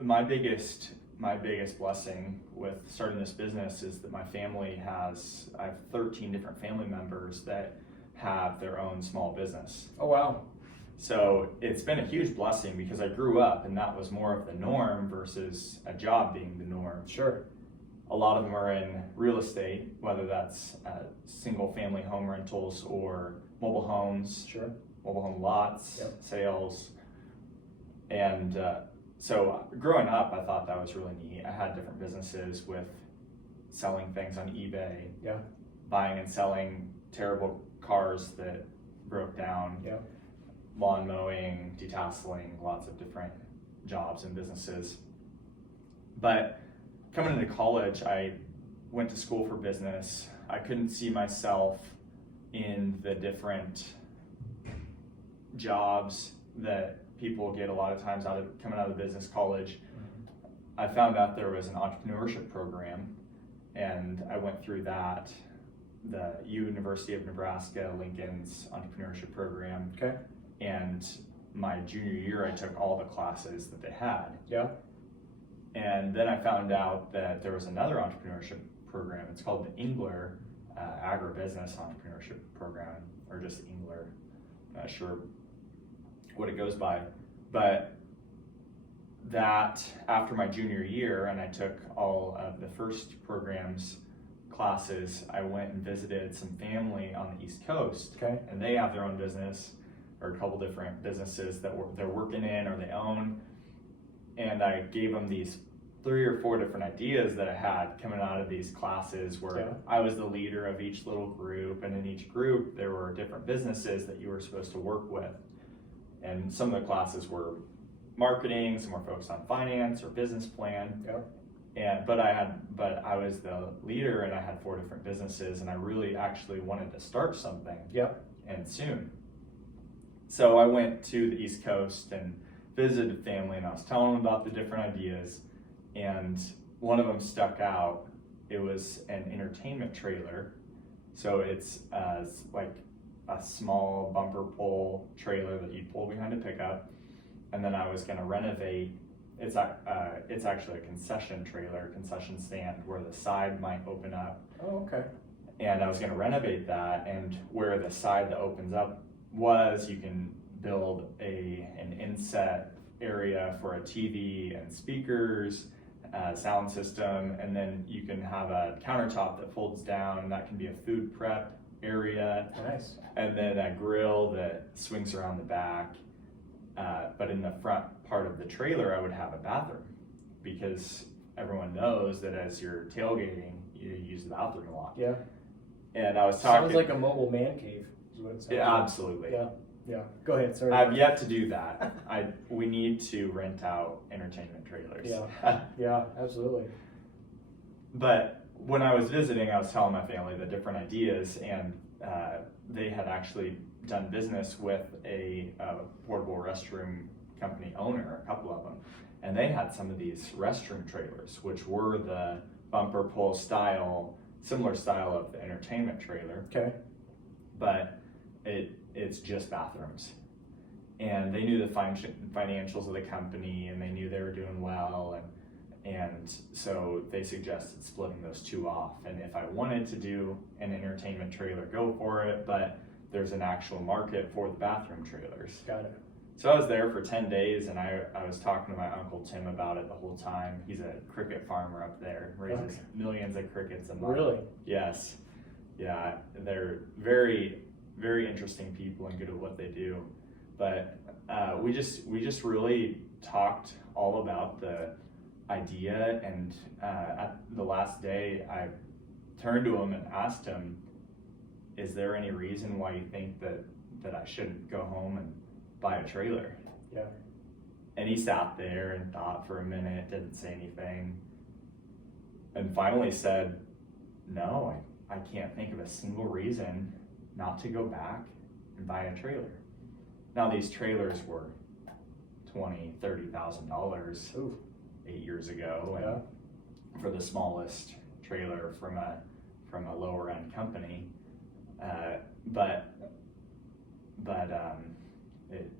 my biggest blessing with starting this business is that my family I have 13 different family members that have their own small business. Oh, wow. So it's been a huge blessing because I grew up and that was more of the norm versus a job being the norm. Sure. A lot of them are in real estate, whether that's single family home rentals or mobile homes, Sure. mobile home lots, Yep. sales. And so growing up, I thought that was really neat. I had different businesses with selling things on eBay, Yeah. buying and selling terrible cars that broke down, Yeah. lawn mowing, detasseling, lots of different jobs and businesses. But coming into college, I went to school for business. I couldn't see myself in the different jobs that people get a lot of times coming out of business college. I found out there was an entrepreneurship program, and I went through that, the University of Nebraska, Lincoln's entrepreneurship program. Okay. And my junior year, I took all the classes that they had. Yeah. And then I found out that there was another entrepreneurship program. It's called the Engler Agribusiness Entrepreneurship Program, or just Engler. Not sure what it goes by. But that after my junior year, and I took all of the first program's classes, I went and visited some family on the East Coast. Okay. And they have their own business, or a couple different businesses that they're working in or they own. And I gave them these 3 or 4 different ideas that I had coming out of these classes where Yeah. I was the leader of each little group, and in each group there were different businesses that you were supposed to work with. And some of the classes were marketing, some were focused on finance or business plan. Yeah. But I was the leader and I had 4 different businesses, and I really actually wanted to start something. Yeah. And soon. So I went to the East Coast and visited family, and I was telling them about the different ideas, and one of them stuck out. It was an entertainment trailer. So it's like a small bumper pull trailer that you'd pull behind a pickup, and then I was going to renovate. It's actually a concession trailer, concession stand, where the side might open up. Oh, okay. And I was going to renovate that, and where the side that opens up you can build an inset area for a TV and speakers, sound system, and then you can have a countertop that folds down, and that can be a food prep area. Nice. And then a grill that swings around the back. But in the front part of the trailer, I would have a bathroom, because everyone knows that as you're tailgating, you use the bathroom a lot. Yeah. And I was talking. Sounds like a mobile man cave is what it sounds Yeah, like. absolutely. Yeah. Yeah. Go ahead. Sorry. I've yet to do that. We need to rent out entertainment trailers. Yeah. Yeah, absolutely. But when I was visiting, I was telling my family the different ideas, and they had actually done business with a portable restroom company owner, a couple of them, and they had some of these restroom trailers, which were the bumper pull style, similar style of the entertainment trailer. Okay. But it's just bathrooms. And they knew the financials of the company, and they knew they were doing well, and so they suggested splitting those 2 off. And if I wanted to do an entertainment trailer, go for it, but there's an actual market for the bathroom trailers. Got it. So I was there for 10 days, and I was talking to my Uncle Tim about it the whole time. He's a cricket farmer up there, raises millions of crickets a month. Really? Yes. Yeah, they're very, very interesting people and good at what they do. But we just really talked all about the idea, and at the last day, I turned to him and asked him, is there any reason why you think that I shouldn't go home and buy a trailer? Yeah. And he sat there and thought for a minute, didn't say anything, and finally said, no, I can't think of a single reason not to go back and buy a trailer. Now, these trailers were $20,000, $30,000 8 years ago, and for the smallest trailer from a lower end company.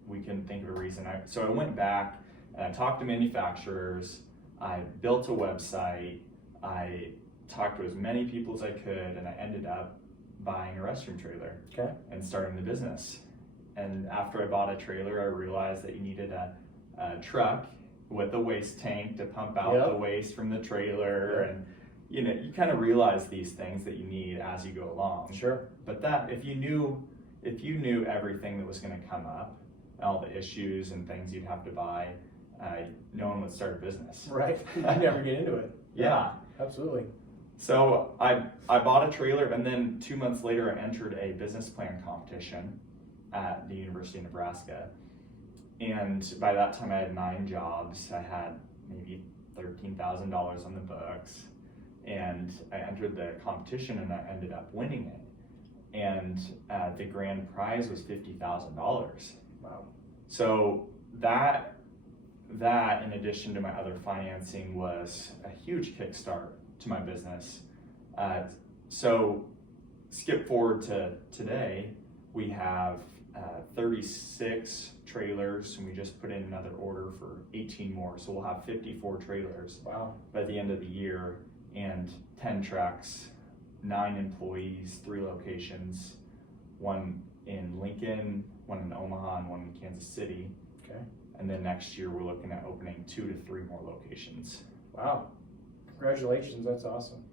We couldn't think of a reason. So I went back And I talked to manufacturers, I built a website, I talked to as many people as I could, and I ended up buying a restroom trailer Okay. and starting the business. And after I bought a trailer, I realized that you needed a truck with a waste tank to pump out Yep. the waste from the trailer. Yep. And you kind of realize these things that you need as you go along. Sure. But that if you knew everything that was going to come up, all the issues and things you'd have to buy, no one would start a business. Right. You never get into it. Yeah. Absolutely. So I bought a trailer, and then 2 months later I entered a business plan competition at the University of Nebraska. And by that time I had 9 jobs. I had maybe $13,000 on the books, and I entered the competition and I ended up winning it. And the grand prize was $50,000. Wow. So that in addition to my other financing was a huge kickstart to my business. So skip forward to today, we have 36 trailers, and we just put in another order for 18 more. So we'll have 54 trailers Wow. by the end of the year, and 10 trucks, 9 employees, 3 locations, 1 in Lincoln, 1 in Omaha, and 1 in Kansas City. Okay. And then next year we're looking at opening 2 to 3 more locations. Wow. Congratulations. That's awesome.